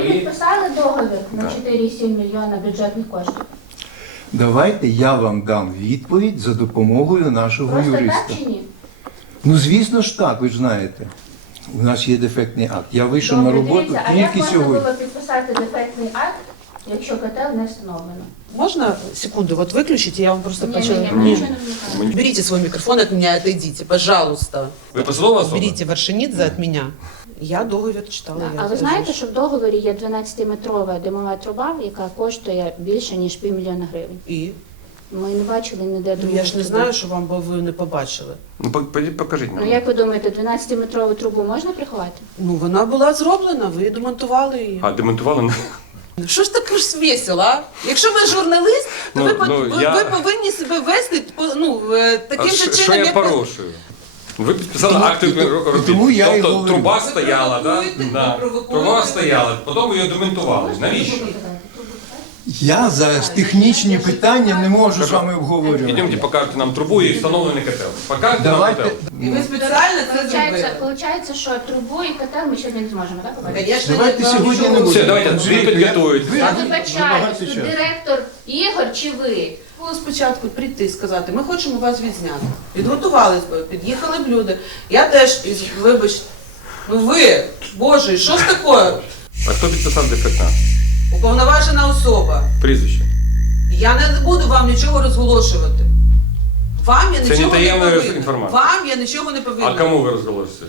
підписали договір на 4,7 мільйона бюджетних коштів? Давайте я вам дам відповідь за допомогою нашого Просто юриста. так чи ні? Ну, звісно ж так, ви ж знаєте. У нас є дефектний акт. Я вийшов на роботу Дивіться, а як тільки можна сьогодні. було підписати дефектний акт, якщо котел не встановлено? Можно секунду вот выключите, я вам просто хочу... Ні, нічого не вмикаю. Берите свой микрофон от меня, отойдите, пожалуйста. Ви посадова особа? Берите Варшинидзе от меня. Я договір читала. я А ви знаєте, що в договорі є 12-метрова димова труба, яка коштує більше, ніж півмільйона гривень? І? Ми не бачили ніде Ну, димову я ж не трубу. знаю, що вам би ви не побачили. Ну, покажіть Ну мені. як ви думаєте, 12-метрову трубу можна приховати? Ну, вона була зроблена, ви демонтували її. А, демонтували? Що ж так ж весело, а? Якщо ви журналіст, то ви повинні себе вести таким же Що чином, я як... порушую? Ви підписали акти робіт. тому я і Тобто говорю. труба стояла, так? Ви провокуєте. Труба стояла, потім її демонтували. Навіщо? Я за технічні питання не можу з вами обговорювати. Ідемте, покажете нам трубу і встановлений котел. Покажете нам Давайте. котел. І ви спеціально це зробили. Получається, що трубу і котел ми сьогодні не зможемо, так? побачити? Конечно, Давайте вам сьогодні нічого- не будемо. Все, давайте, Анжеліка, дві підготують. Я ви вибачаюсь, вимагаєте тут часу. директор Ігор чи ви? Було спочатку прийти і сказати, ми хочемо вас відзняти. Підготувались би, під'їхали б люди. Я теж, вибачте, ну ви, Боже, що ж таке? А хто підписав дефектна? Уповноважена особа. Прізвище. Я не буду вам нічого розголошувати. Вам я Це нічого не таємна повинна. інформація. Вам я нічого не повинна. А кому ви розголосите?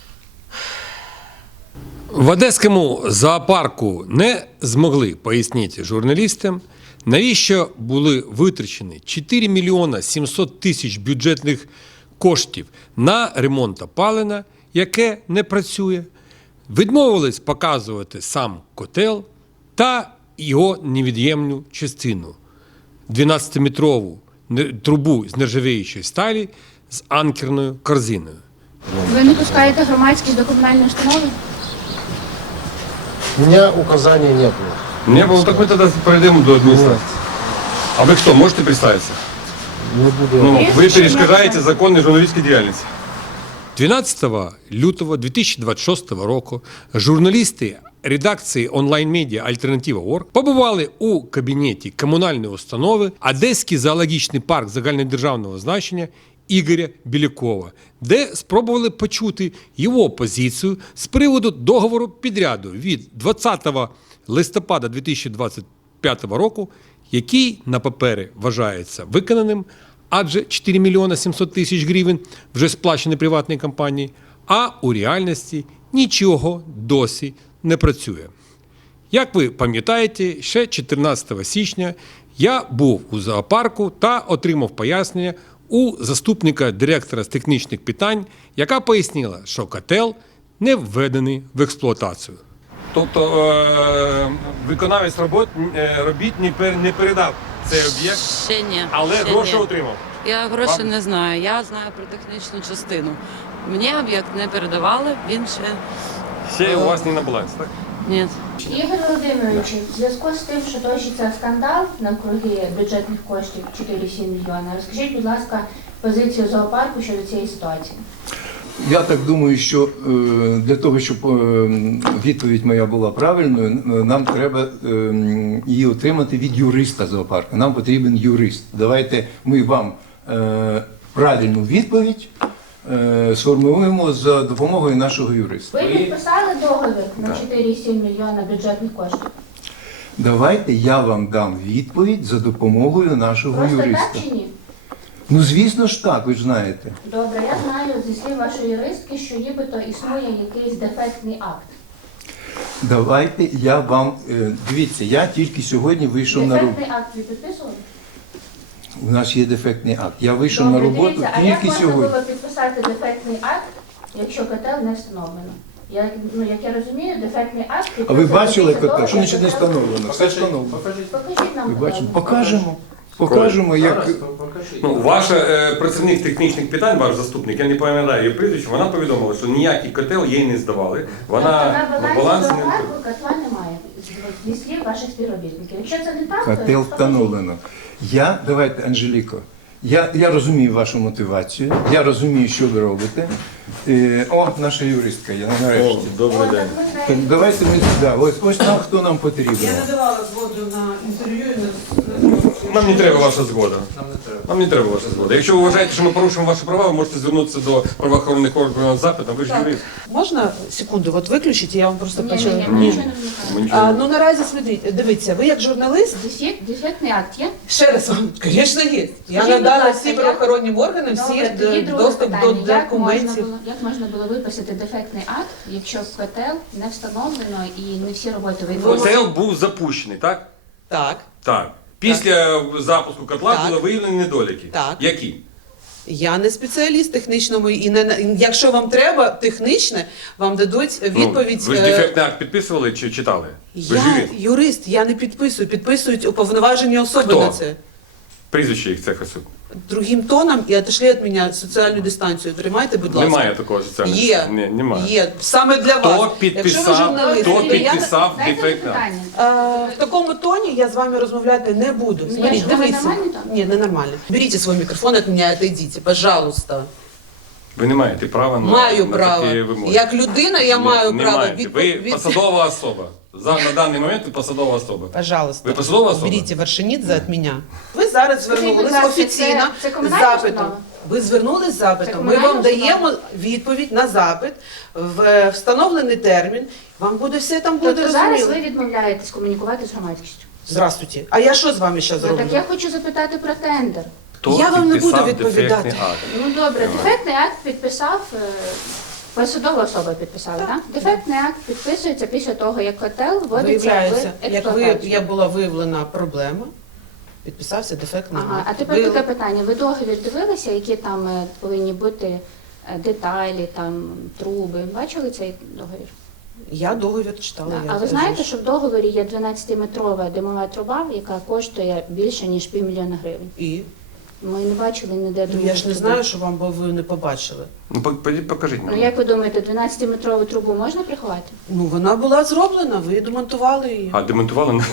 В Одеському зоопарку не змогли пояснити журналістам, навіщо були витрачені 4 мільйона 700 тисяч бюджетних коштів на ремонт опалення, яке не працює, відмовились показувати сам котел та його невід'ємну частину – 12-метрову трубу з нержавіючої сталі з анкерною корзиною. Ви не пускаєте громадськість до комунальної установи? У меня указаний не было. Не було, так ми тоді перейдемо до адміністрації. А ви хто, можете представитися? Не буду. Ну, ви перешкоджаєте закони журналістської діяльності. 12 лютого 2026 року журналісти редакції онлайн-медіа «Альтернатива.орг» побували у кабінеті комунальної установи Одеський зоологічний парк загальнодержавного значення Ігоря Білякова, де спробували почути його позицію з приводу договору підряду від 20 листопада 2025 року, який на папері вважається виконаним, адже 4 мільйона 700 тисяч гривень вже сплачені приватній компанії, а у реальності нічого досі не працює. Як ви пам'ятаєте, ще 14 січня я був у зоопарку та отримав пояснення у заступника директора з технічних питань, яка пояснила, що котел не введений в експлуатацію. Тобто виконавець робіт не передав цей об'єкт, Ще ні. але ще гроші ні. отримав. Я гроші Вам? не знаю. Я знаю про технічну частину. Мені об'єкт не передавали, він ще Ще у вас не на балансі, так? ні. Ігор Володимирович, в зв'язку з тим, що точиться скандал навкруги бюджетних коштів 4,7 мільйона, розкажіть, будь ласка, позицію зоопарку щодо цієї ситуації. Я так думаю, що для того, щоб відповідь моя була правильною, нам треба її отримати від юриста зоопарку. Нам потрібен юрист. Давайте ми вам правильну відповідь сформуємо за допомогою нашого юриста. Ви підписали договір на 4,7 мільйона бюджетних коштів? Давайте я вам дам відповідь за допомогою нашого Просто юриста. так чи ні? Ну, звісно ж так, ви ж знаєте. Добре, я знаю зі слів вашої юристки, що нібито існує якийсь дефектний акт. Давайте я вам... Дивіться, я тільки сьогодні вийшов на роботу. Дефектний акт ви підписували? У нас є дефектний акт. Я вийшов на Добре, роботу дивіться, а як тільки можна сьогодні. було підписати дефектний акт, якщо котел не встановлено? Як я розумію, дефектний акт... А ви бачили підписується котел? Що договір, значить не котел- встановлено? Все встановлено. Покажіть нам Ви котел. бачите? Покажемо. Покажемо, як... Ну, ваш працівник технічних питань, ваш заступник, я не пам'ятаю її прізвище, вона повідомила, що ніякий котел їй не здавали. Вона Тобто на баланс балансі не... зоопарку котла немає, зі слів ваших співробітників. Якщо це не так, то... Котел встановлено. Давайте, Анжеліко, Я розумію вашу мотивацію, я розумію, що ви робите. Наша юристка, я нарешті. Добрий день. Так, давайте ми сюди. Ось нам, хто нам потрібен. Я не давала згоду на інтерв'ю і Нам не треба ваша згода. Нам не треба ваша згода. Якщо ви вважаєте, що ми порушуємо ваші права, ви можете звернутися до правоохоронних органів з запитом. Ви ж Так. юрист. Можна секунду, от виключіть, я вам просто Ні, хочу. ні, ні, нічого не Ми вмикаємо. нічого не- Ну наразі дивіться, ви як журналіст, Дефектний акт є? ще раз вам, звісно, є. Я Скажіть, будь надала ласка, всім як- правоохоронним органам Добре, тоді всі друге доступ до питання. документів. Як можна було виписати дефектний акт, якщо котел не встановлено і не всі роботи виконані? Котел був запущений, так? Так, Так. Після запуску котла Так. були виявлені недоліки. Так. Які? я не спеціаліст технічному, і не, якщо вам треба технічне, вам дадуть відповідь. Ну, ви ж дефектний акт підписували чи читали? Ви ж Я юрист. юрист, я не підписую, підписують уповноважені особи Хто? на це. Прізвище їх цих осіб. Другим тоном і отошли від мене соціальну дистанцію. Тримайте, будь ласка. Немає такого соціального. Є. Ні, немає. Є. Саме для вас. Хто підписав? Якщо ви журналіст, Хто я- підписав Дайте дефектний акт? питання. В такому тоні я з вами розмовляти не буду. Ну, Смотрите, я ж, дивіться. нормальний тон? Ні, не нормально. Берите свой микрофон от меня, отойдите, пожалуйста. Ви не маєте права Маю на право. такі вимоги. Як людина я Ні, маю не право. маєте. Ви посадова особа. На даний момент ви посадова особа. Пожалуйста. Ви посадова особа? Беріть Вершинідзе від мене. Ви зараз Скажіть, звернулись будь ласка, офіційно це з комунальна запитом. установа? Ви звернулись з Це запитом. Ми комунальна вам установа? даємо відповідь на запит в встановлений термін. Вам буде все там буде Тобто зараз зрозуміло. ви відмовляєтесь комунікувати з громадськістю? Здравствуйте. А я що з вами зараз Ну, зроблю? так я хочу запитати про тендер. Хто Я вам не підписав буду відповідати. дефектний акт? Ну добре, дефектний акт підписав, посадова особа підписала, так? Дефектний акт підписується після того, як котел вводиться Виявляється, в як експлуатацію. була виявлена проблема, підписався дефектний Ага, акт. а тепер Ви- таке питання. Ви договір дивилися, які там повинні бути деталі, там труби? Бачили цей договір? Я договір читала. А ви знаєте, що в договорі є 12-метрова димова труба, яка коштує більше, ніж $500 000 гривень? І? Ми не бачили ніде Ну, димову я ж не трубу. знаю, що вам, бо ви не побачили. Ну, покажіть Ну, нам. як ви думаєте, 12-метрову трубу можна приховати? Ну, вона була зроблена, ви демонтували її. А демонтували?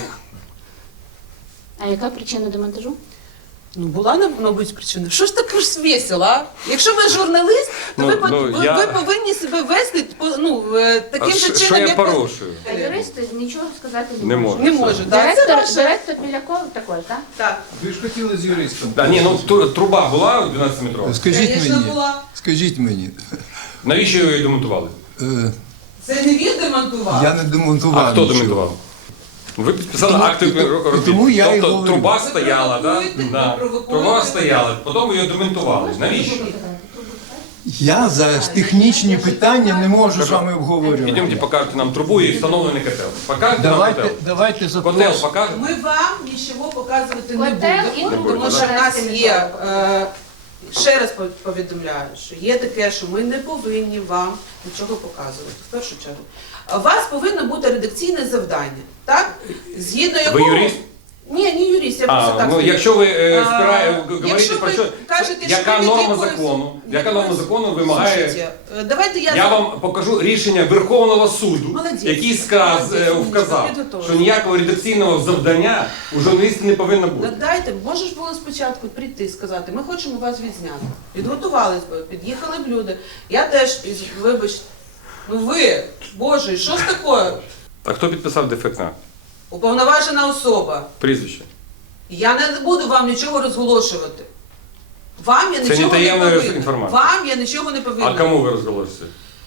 А яка причина демонтажу? Ну, була, мабуть, причина. Що ж таке ж весело, а? Якщо ви журналіст, то Ну, ви, я- ви повинні себе вести таким же Що чином, я як порушую? А юристи нічого сказати Не можуть. Не може, так? Це ваше. Директор Біляков також, так? Так. Ви ж хотіли з юристом. Да, ні, ну труба була 12-метрова. Скажіть Конечно, мені, була. скажіть мені, Навіщо її демонтували? е, Це не він демонтував. я не демонтував. А хто нічого. демонтував? Ви підписали Тому- акти робіт. тому я і Тобто говорю. труба Ви стояла, да? провокуєте, Да. ви провокуєте. Труба стояла, потім ви її демонтували. Навіщо? Я зараз технічні питання не можу з вами обговорювати. Ідемте, покажете нам трубу і встановлений котел. Покажете нам Давайте, котел. давайте Котел запросимо. покажете? Ми вам нічого показувати не Котел і будемо, труби тому що в нас 12 є, ще раз повідомляю, що є таке, що ми не повинні вам нічого показувати, в першу чергу. У вас повинно бути редакційне завдання, так? Згідно Ви якого... юрист? Ні, не юрист, я просто А, так ну скажу. якщо ви говорите якщо про ви що, кажете, що яка ви від норма якоїсь- закону, від яка норма якоїсь- закону вимагає, Слушайте, давайте я вам покажу рішення Верховного суду, Молодець. який Молодець, вказав, підготовлений. що ніякого редакційного завдання у журналістів не повинно бути. Дайте, можеш було спочатку прийти і сказати, ми хочемо вас відзняти. Підготувались би, під'їхали б люди. Я теж, вибачте, ну ви, Боже, що ж таке? А хто підписав дефектний акт? Уповноважена особа. Прізвище. Я не буду вам нічого розголошувати. Вам я Це нічого не таємна повинна. інформація. Вам я нічого не повинна. А кому ви розголосите?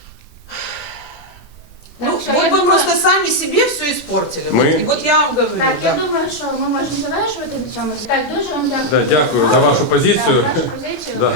Ну, Так, що вот я вы думаю- просто сами себе все испортили. Мы? Вот, вот я вам говорю. Так, да. я думаю, що ми можемо завершувати на цьому. Так, дуже вам дякую. Да, дякую за вашу позицію. За вашу позицію. Да.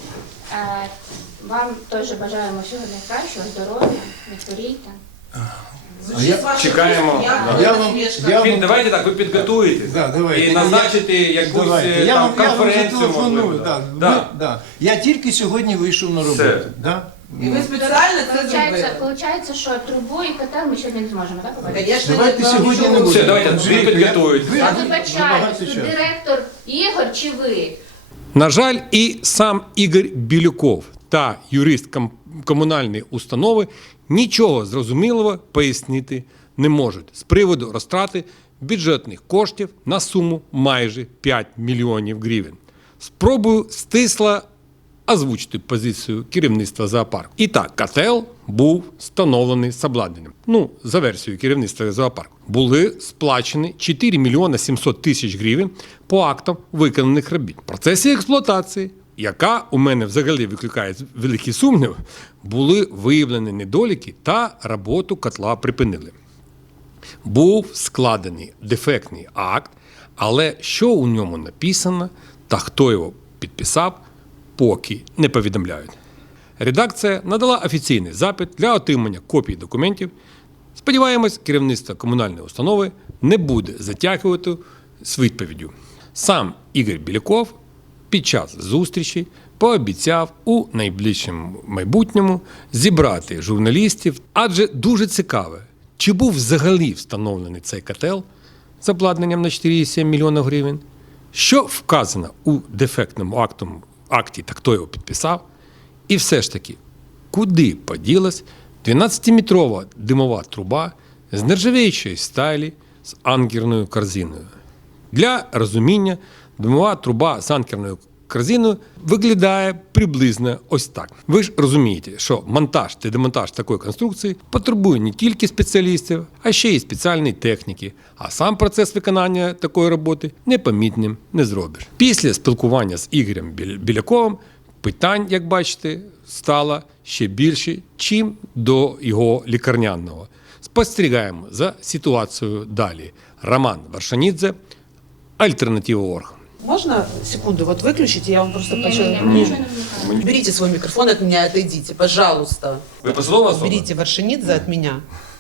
Вам теж бажаємо всього найкращого, здоров'я, не хворійте. Звучить я- з ваших чекаємо, уст, да. Я вам- насмішка. я- Давайте так, ви підготуєтесь Да, давайте. і назначите якусь Давайте. Я там вам конференцію. зателефоную. можливо. Да. Да. Да. Я тільки сьогодні вийшов на роботу. Все. Да? І ви спеціально це Получається, зробили. получається, що трубу і котел ми сьогодні не зможемо, так? побачити? Конечно, Давайте вам сьогодні нічого не будемо. Все, давайте, ви Анжеліка, підготуєтесь. ви- Я ви вибачаюсь, багато тут часу. директор Ігор чи ви? На жаль, і сам Ігор Білюков та юрист комунальної установи нічого зрозумілого пояснити не можуть з приводу розтрати бюджетних коштів на суму майже 5 мільйонів гривень. Спробую стисло озвучити позицію керівництва зоопарку. І так, котел був встановлений з обладнанням. За версією керівництва зоопарку. Були сплачені 4 мільйони 700 тисяч гривень по актам виконаних робіт. В процесі експлуатації, яка у мене взагалі викликає великий сумнів, були виявлені недоліки та роботу котла припинили. Був складений дефектний акт, але що у ньому написано та хто його підписав, поки не повідомляють. Редакція надала офіційний запит для отримання копій документів. Сподіваємось, керівництво комунальної установи не буде затягувати з відповіддю. Сам Ігор Біляков під час зустрічі пообіцяв у найближчому майбутньому зібрати журналістів, адже дуже цікаве, чи був взагалі встановлений цей котел з обладнанням на 4,7 мільйона гривень, що вказано у дефектному акті та хто його підписав, і все ж таки, куди поділась 12-метрова димова труба з нержавіючої сталі з анкерною корзиною. Для розуміння, димова труба з анкерною корзиною виглядає приблизно ось так. Ви ж розумієте, що монтаж та демонтаж такої конструкції потребує не тільки спеціалістів, а ще й спеціальної техніки, а сам процес виконання такої роботи непомітним не зробиш. Після спілкування з Ігорем Біляковим питань, як бачите, стало ще більше, чим до його лікарняного. Спостерігаємо за ситуацією далі. Роман Варшанідзе, Альтернатива.орг. Можно секунду вот выключить? Я вам просто Ні, ми нічого не вмикаємо. Берите свой микрофон от меня, отойдите, пожалуйста. Ви посадова особа? Берите Варшанидзе от меня.